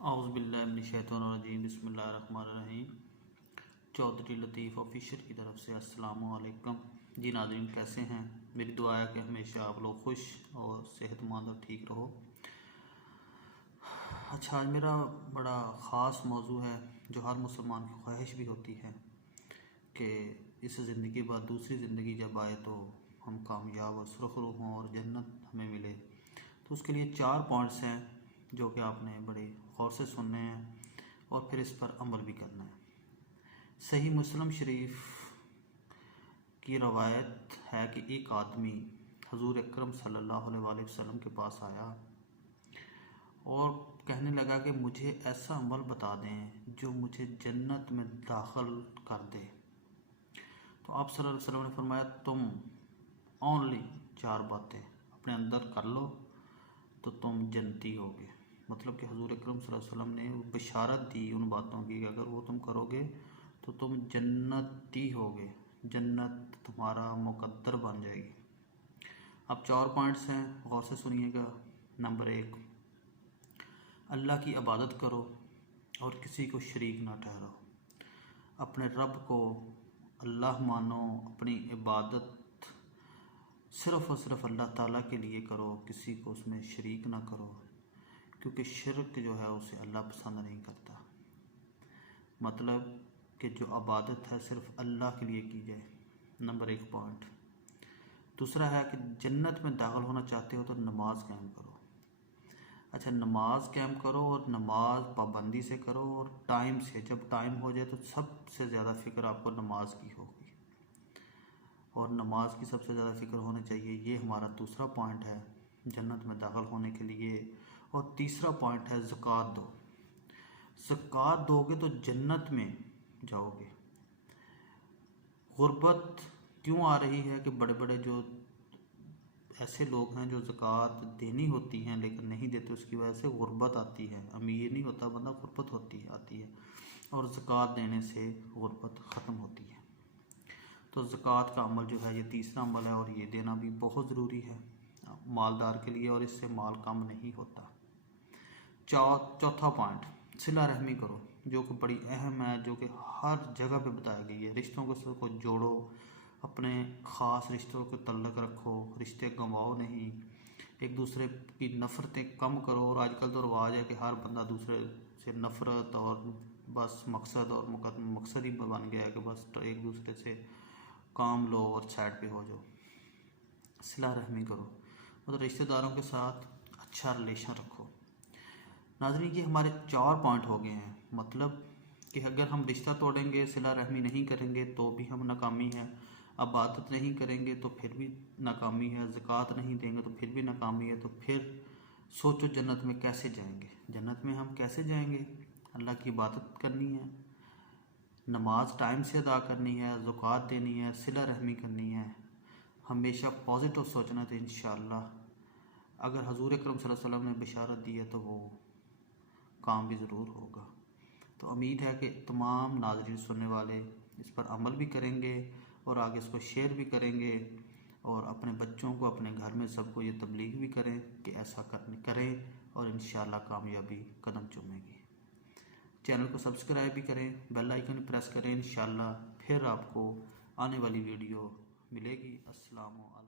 औज़ुबिल्लाहिमिनश्शैतानिर्रजीम बिस्मिल्लाहिर्रहमानिर्रहीम। चौधरी लतीफ़ ऑफिशियल की तरफ से अस्सलामु अलैकुम। जी नाज़रीन, कैसे हैं? मेरी दुआ है कि हमेशा आप लोग खुश और सेहतमंद और ठीक रहो। अच्छा, आज मेरा बड़ा ख़ास मौजू है जो हर मुसलमान की ख्वाहिश भी होती है कि इस ज़िंदगी के बाद दूसरी ज़िंदगी जब आए तो हम कामयाब और सुरखरू हों और जन्नत हमें मिले। तो उसके लिए 4 पॉइंट्स हैं जो कि आपने बड़े गौर से सुनने हैं और फिर इस पर अमल भी करना है। सही मुस्लिम शरीफ की रवायत है कि एक आदमी हुजूर अकरम सल्लल्लाहु अलैहि वसल्लम के पास आया और कहने लगा कि मुझे ऐसा अमल बता दें जो मुझे जन्नत में दाखिल कर दे। तो आप सल्लल्लाहु अलैहि वसल्लम ने फरमाया, तुम ओनली 4 बातें अपने अंदर कर लो तो तुम जन्नती होगे। मतलब कि हुजूर अकरम सल्लल्लाहु अलैहि वसल्लम ने बशारत दी उन बातों की, अगर वो तुम करोगे तो तुम जन्नती होगे, जन्नत तुम्हारा मुकद्दर बन जाएगी। अब 4 पॉइंट्स हैं, गौर से सुनिएगा। नंबर 1, अल्लाह की इबादत करो और किसी को शरीक ना ठहराओ। अपने रब को अल्लाह मानो, अपनी इबादत सिर्फ़ और सिर्फ अल्लाह ताला के लिए करो, किसी को उसमें शरीक ना करो, क्योंकि शिरक जो है उसे अल्लाह पसंद नहीं करता। मतलब कि जो इबादत है सिर्फ अल्लाह के लिए की जाए। Number 1 point. दूसरा है कि जन्नत में दाखिल होना चाहते हो तो नमाज कायम करो। अच्छा, नमाज कायम करो और नमाज पाबंदी से करो और टाइम से। जब टाइम हो जाए तो सबसे ज़्यादा फ़िक्र आपको नमाज की होगी और नमाज की सबसे ज़्यादा फ़िक्र होनी चाहिए। ये हमारा दूसरा पॉइंट है जन्नत में दाखिल होने के लिए। और तीसरा पॉइंट है ज़कात दो। ज़कात दोगे तो जन्नत में जाओगे। गुर्बत क्यों आ रही है कि बड़े बड़े जो ऐसे लोग हैं जो ज़कात देनी होती हैं लेकिन नहीं देते, उसकी वजह से गुर्बत आती है। अमीर नहीं होता बंदा, गुर्बत आती है और ज़कात देने से गुर्बत ख़त्म होती है। तो ज़कात का अमल जो है ये तीसरा अमल है और ये देना भी बहुत ज़रूरी है मालदार के लिए, और इससे माल कम नहीं होता। चौथा पॉइंट, सिला रहमी करो, जो कि बड़ी अहम है, जो कि हर जगह पे बताई गई है। रिश्तों को जोड़ो, अपने ख़ास रिश्तों को तल्लक रखो, रिश्ते गंवाओ नहीं, एक दूसरे की नफ़रतें कम करो। और आजकल तो रिवाज है कि हर बंदा दूसरे से नफ़रत और बस मकसद ही बन गया है कि बस एक दूसरे से काम लो और साइड पे हो जाओ। सिला रहमी करो, मतलब रिश्तेदारों के साथ अच्छा रिलेशन रखो। नाज़रीन, ये हमारे 4 पॉइंट हो गए हैं। मतलब कि अगर हम रिश्ता तोड़ेंगे, सिला रहमी नहीं करेंगे तो भी हम नाकामी है, इबादत नहीं करेंगे तो फिर भी नाकामी है, ज़कात नहीं देंगे तो फिर भी नाकामी है। तो फिर सोचो जन्नत में कैसे जाएंगे। जन्नत में हम कैसे जाएंगे? अल्लाह की इबादत करनी है, नमाज टाइम से अदा करनी है, ज़कात देनी है, सिला रहमी करनी है, हमेशा पॉजिटिव सोचना। तो इंशाअल्लाह अगर हुजूर अकरम सल्लल्लाहु अलैहि वसल्लम ने बशारत दी है तो वो काम भी ज़रूर होगा। तो उम्मीद है कि तमाम नाज़रीन सुनने वाले इस पर अमल भी करेंगे और आगे इसको शेयर भी करेंगे और अपने बच्चों को, अपने घर में सबको ये तबलीग भी करें कि ऐसा करें और इंशाअल्लाह कामयाबी कदम चूमेगी। चैनल को सब्सक्राइब भी करें, बेल आइकन प्रेस करें। इंशाअल्लाह फिर आपको आने वाली वीडियो मिलेगी। अस्सलाम वालेकुम।